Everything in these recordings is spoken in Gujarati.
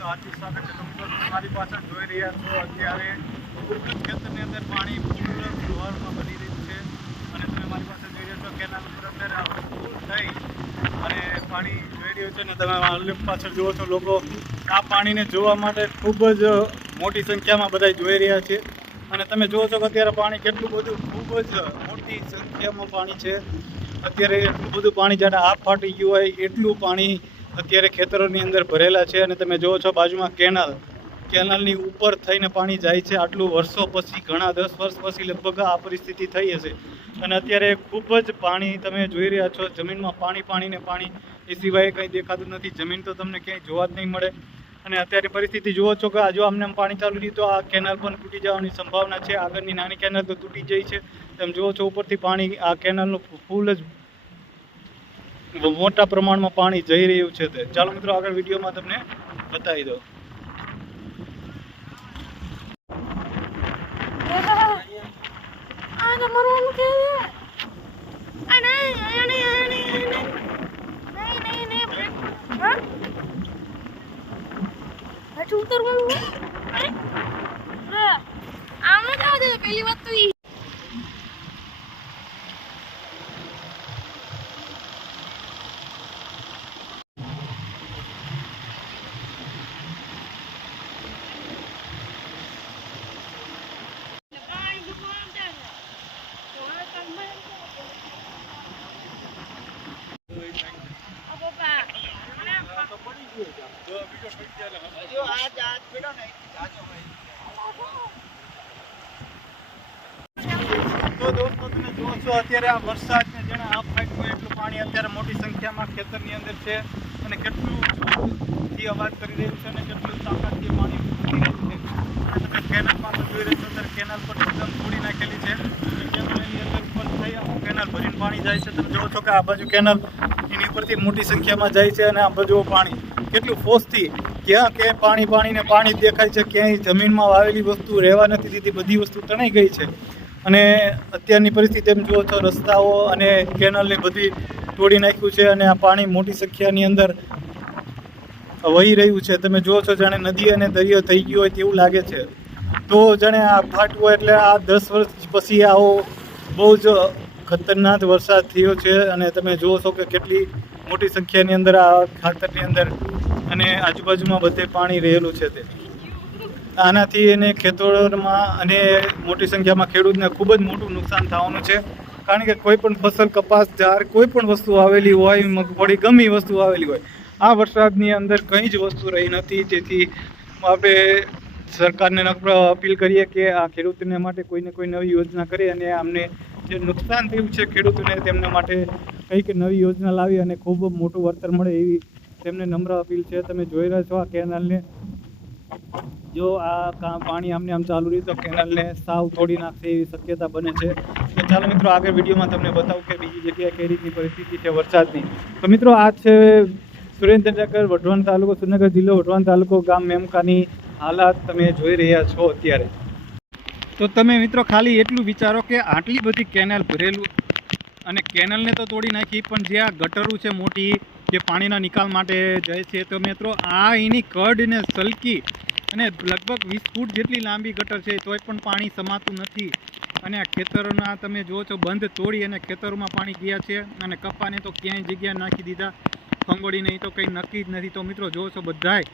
તો હાર્દિક સ્વાગત છે. તો તમારી પાછળ જોઈ રહ્યા છો અત્યારે ઉત્કૃષ્ટ ખેતરની અંદર પાણી પૂર્ણ ફ્લોરમાં ભરી રહ્યું છે અને તમે મારી પાસે જોઈ રહ્યા છો કેનાલ ઉપર અંદર ફૂલ થઈ અને પાણી જોઈ રહ્યું છે ને તમે પાછળ જુઓ છો લોકો આ પાણીને જોવા માટે ખૂબ જ મોટી સંખ્યામાં બધા જોઈ રહ્યા છે અને તમે જુઓ છો કે અત્યારે પાણી કેટલું બધું ખૂબ જ મોટી સંખ્યામાં પાણી છે. અત્યારે એટલું બધું પાણી જ્યારે હાફ ફાટી ગયું હોય એટલું પાણી અત્યારે ખેતરોની અંદર ભરેલા છે અને તમે જુઓ છો બાજુમાં કેનાલની ઉપર થઈને પાણી જાય છે. આટલું વર્ષો પછી ઘણા 10 વર્ષ પછી લગભગ આ પરિસ્થિતિ થઈ હશે અને અત્યારે ખૂબ જ પાણી તમે જોઈ રહ્યા છો. જમીનમાં પાણી ને પાણી એ સિવાય કંઈ દેખાતું નથી. જમીન તો તમને ક્યાંય જોવા જ નહીં મળે અને અત્યારે પરિસ્થિતિ જુઓ છો કે જો આમને પાણી ચાલુ રહ્યું તો આ કેનાલ પણ તૂટી જવાની સંભાવના છે. આગળની નાની કેનાલ તો તૂટી જાય છે. તમે જુઓ છો ઉપરથી પાણી આ કેનાલનું ફૂલ જ મોટા પ્રમાણમાં પાણી જઈ રહ્યું છે. તે ચાલો મિત્રો આગળ વિડીયોમાં તમને બતાવી દો. પહેલી વાત તો તો દોસ્તો તમે જુઓ છો અત્યારે આ વરસાદને જેને હાફ ફાઈટ હોય એટલું પાણી અત્યારે મોટી સંખ્યામાં ખેતરની અંદર છે અને કેટલું અવાજ કરી રહ્યું છે અને કેટલું તાકાતથી પાણી ઉતરી રહ્યું છે અને તમે કેનાલમાં તો જોઈ રહ્યા છો અત્યારે કેનાલ પર એકદમ તોડી નાખેલી છે અને કેનાલની અંદર ઉપર થઈ આખું કેનાલ ભરીને પાણી જાય છે. તમે જુઓ છો કે આ બાજુ કેનાલ એની ઉપરથી મોટી સંખ્યામાં જાય છે અને આ બાજુ પાણી કેટલું ફોર્સથી ક્યાં કે પાણી ને પાણી દેખાય છે. ક્યાંય જમીનમાં વાવેલી વસ્તુ રહેવા નથી દીધી, બધી વસ્તુ તણાઈ ગઈ છે અને અત્યારની પરિસ્થિતિ એમ જુઓ છો રસ્તાઓ અને કેનાલને બધી તોડી નાખ્યું છે અને આ પાણી મોટી સંખ્યાની અંદર વહી રહ્યું છે. તમે જુઓ છો જાણે નદી અને દરિયો થઈ ગયો હોય તેવું લાગે છે. તો જાણે આ ફાટવું હોય એટલે આ 10 વર્ષ પછી આવો બહુ જ ખતરનાક વરસાદ થયો છે અને તમે જુઓ છો કે કેટલી મોટી સંખ્યાની અંદર આ ખાતરની અંદર અને આજુબાજુમાં બધે પાણી રહેલું છે. તે આનાથી એને ખેતરોમાં અને મોટી સંખ્યામાં ખેડૂતને ખૂબ જ મોટું નુકસાન થવાનું છે. કારણ કે કોઈ પણ ફસલ, કપાસ, જાર, કોઈ પણ વસ્તુ આવેલી હોય, મગફળી, ગમે વસ્તુ આવેલી હોય, આ વરસાદની અંદર કંઈ જ વસ્તુ રહી નથી. તેથી આપણે સરકારને અપીલ કરીએ કે આ ખેડૂતને માટે કોઈને કોઈ નવી યોજના કરે અને અમને જે નુકસાન થયું છે ખેડૂતોને તેમના માટે કંઈક નવી યોજના લાવી અને ખૂબ મોટું વળતર મળે એવી તેમને નમ્ર અપીલ છે. તમે જોઈ રહ્યા છો આ કેનાલને, જો આ પાણી આમ ચાલુ રહ્યું તો કેનાલને સાવ તોડી નાખશે એવી શક્યતા બને છે. તો ચાલો મિત્રો આગળ વિડીયોમાં તમને બતાવું કે બીજી જગ્યાએ કઈ રીતની પરિસ્થિતિ છે વરસાદની. તો મિત્રો આ છે સુરેન્દ્રનગર, વઢવાણ તાલુકો, સુરેન્દ્રનગર જિલ્લો, વઢવાણ તાલુકો, ગામ મેમકાની હાલાત તમે જોઈ રહ્યા છો અત્યારે. તો તમે મિત્રો ખાલી એટલું વિચારો કે આટલી બધી કેનાલ ભરેલું અને કેનાલને તો તોડી નાખી, પણ જે આ ગટરો છે મોટી જે પાણીના નિકાલ માટે જાય છે, તો મિત્રો આ એની કડને સલકી અને લગભગ 20 ફૂટ જેટલી લાંબી ગટર છે તોય પણ પાણી સમાતું નથી અને આ ખેતરોના તમે જુઓ છો બંધ તોડી અને ખેતરોમાં પાણી ગયા છે અને કપાને તો ક્યાંય જગ્યા નાખી દીધા, ફંગોળી નહીં તો કંઈ નક્કી જ નથી. તો મિત્રો જુઓ છો બધાય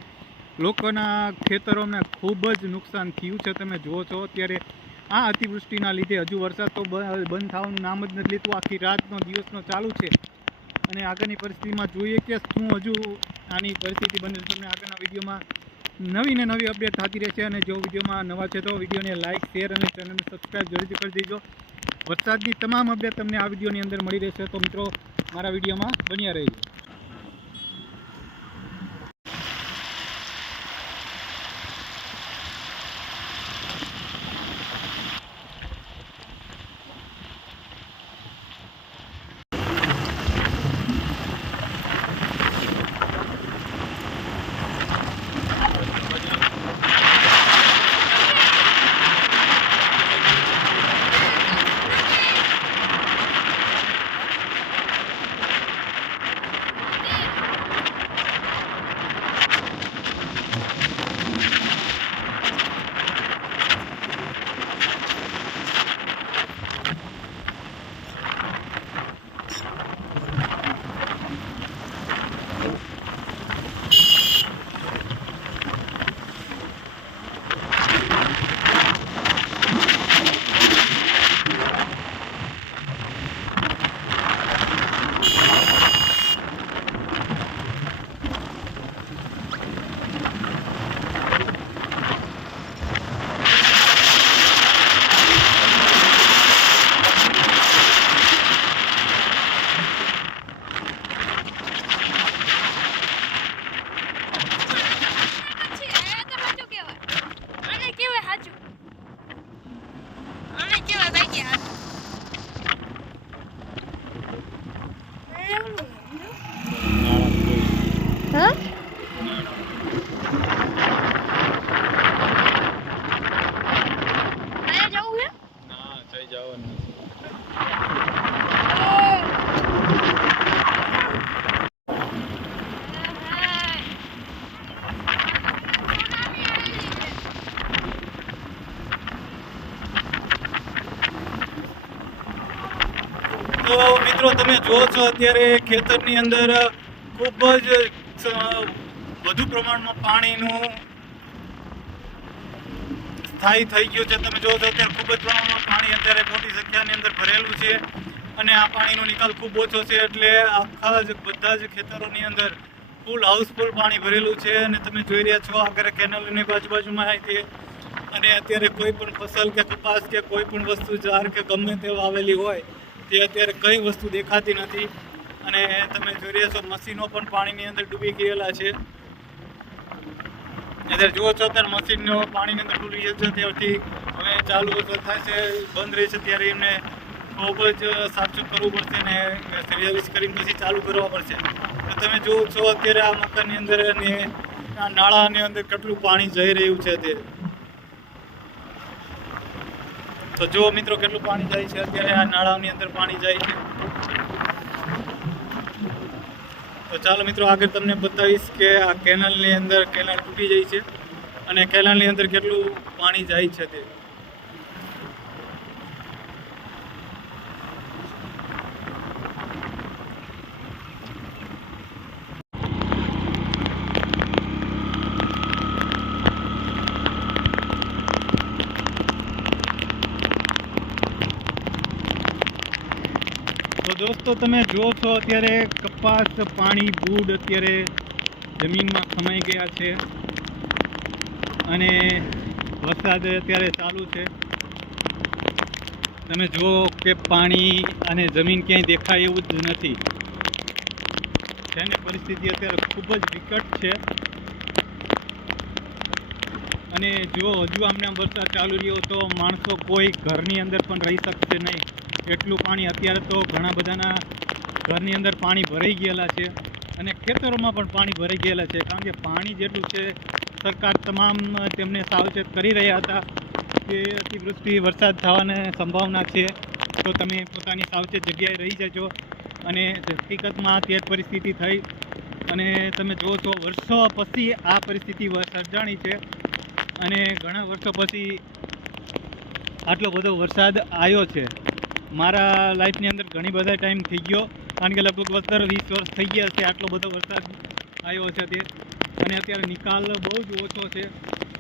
લોકોના ખેતરોને ખૂબ જ નુકસાન થયું છે. તમે જુઓ છો અત્યારે આ અતિવૃષ્ટિના લીધે હજુ વરસાદ તો બંધ થવાનું નામ જ નથી લેતું. આખી રાતનો દિવસનો ચાલુ છે અને આગળની પરિસ્થિતિમાં જોઈએ કે શું હજુ આની પરિસ્થિતિ બને. તમને આગળના વિડીયોમાં નવી ને નવી અપડેટ થતી રહેશે અને જો વિડીયોમાં નવા છે તો વિડીયોને લાઇક, શેર અને ચેનલને સબસ્ક્રાઈબ જરૂરથી કરી દેજો. વરસાદની તમામ અપડેટ તમને આ વિડીયોની અંદર મળી રહેશે. તો મિત્રો મારા વિડીયોમાં બન્યા રહેજો. મિત્રો તમે જુઓ છો અત્યારે ખેતરની અંદર ખૂબ જ વધુ પ્રમાણમાં પાણીનું સ્થાયી થઈ ગયું છે. તમે જુઓ છો અત્યારે ખૂબ જ પ્રમાણમાં પાણી અત્યારે મોટી સંખ્યાની અંદર ભરેલું છે અને આ પાણીનો નિકાલ ખૂબ ઓછો છે, એટલે આખા જ બધા જ ખેતરોની અંદર ફૂલ હાઉસફુલ પાણી ભરેલું છે. અને તમે જોઈ રહ્યા છો આગળ કેનલની બાજુમાં આવી અને અત્યારે કોઈ પણ ફસલ કે કપાસ કે કોઈ પણ વસ્તુ જાર કે ગમે તે વાવેલી હોય તે અત્યારે કઈ વસ્તુ દેખાતી નથી. અને તમે જોઈ રહ્યા છો મશીનો પણ પાણીની અંદર ડૂબી ગયેલા છે. અત્યારે જુઓ છો અત્યારે મશીનો પાણીની અંદર ડૂબી જાય છે, ત્યારથી હવે ચાલુ થશે બંધ રહેશે ત્યારે એમને ખૂબ જ સાફસૂફ કરવું પડશે અને સર્વિસ કરીને પછી ચાલુ કરવા પડશે. તો તમે જુઓ છો અત્યારે આ મકાનની અંદર અને આ નાળાની અંદર કેટલું પાણી જઈ રહ્યું છે તે. તો જુઓ મિત્રો કેટલું પાણી જાય છે અત્યારે આ નાળાની અંદર પાણી જાય છે. તો ચાલો મિત્રો આગળ તમને બતાવીશ કે આ કેનલની અંદર કેનલ તૂટી જાય છે અને કેનલની અંદર કેટલું પાણી જાય છે તે. તો દોસ્તો તમે જુઓ છો અત્યારે કપાસ પાણી બૂડ અત્યારે જમીનમાં સમાઈ ગયા છે અને વરસાદ અત્યારે ચાલુ છે. તમે જુઓ કે પાણી અને જમીન ક્યાંય દેખાય એવું જ નથી. તેની પરિસ્થિતિ અત્યારે ખૂબ જ વિકટ છે અને જો હજુ આમને વરસાદ ચાલુ રહ્યો તો માણસો કોઈ ઘરની અંદર પણ રહી શકશે નહીં. એટલું પાણી અત્યારે તો ઘણા બધાના ઘરની અંદર પાણી ભરાઈ ગયેલા છે અને ખેતરોમાં પણ પાણી ભરાઈ ગયેલા છે. કારણ કે પાણી જેટલું છે સરકાર તમામ તેમને સાવચેત કરી રહ્યા હતા કે અતિવૃષ્ટિ વરસાદ થવાની સંભાવના છે, તો તમે પોતાની સાવચેત જગ્યાએ રહી જજો. અને હકીકતમાં તે પરિસ્થિતિ થઈ અને તમે જુઓ છો વર્ષો પછી આ પરિસ્થિતિ સર્જાણી છે અને ઘણા વર્ષો પછી આટલો બધો વરસાદ આવ્યો છે. મારા લાઈફની અંદર ઘણી બધા ટાઈમ થઈ ગયો, કારણ કે લગભગ 15-20 વર્ષ થઈ ગયા છે આટલો બધો વરસાદ આવ્યો છે તે. અને અત્યારે નિકાલ બહુ જ ઓછો છે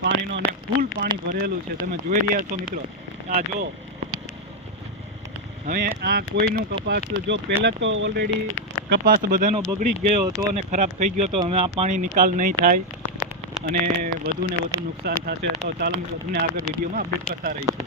પાણીનો અને ફૂલ પાણી ભરેલું છે. તમે જોઈ રહ્યા છો મિત્રો, આ જો હવે આ કોઈનું કપાસ જો પહેલાં તો ઓલરેડી કપાસ બધાનો બગડી ગયો હતો અને ખરાબ થઈ ગયો હતો. હવે આ પાણી નિકાલ નહીં થાય અને વધુ ને વધુ નુકસાન થશે. તો ચાલો મિત્રો તમને આગળ વિડીયોમાં અપડેટ કરતા રહીશું.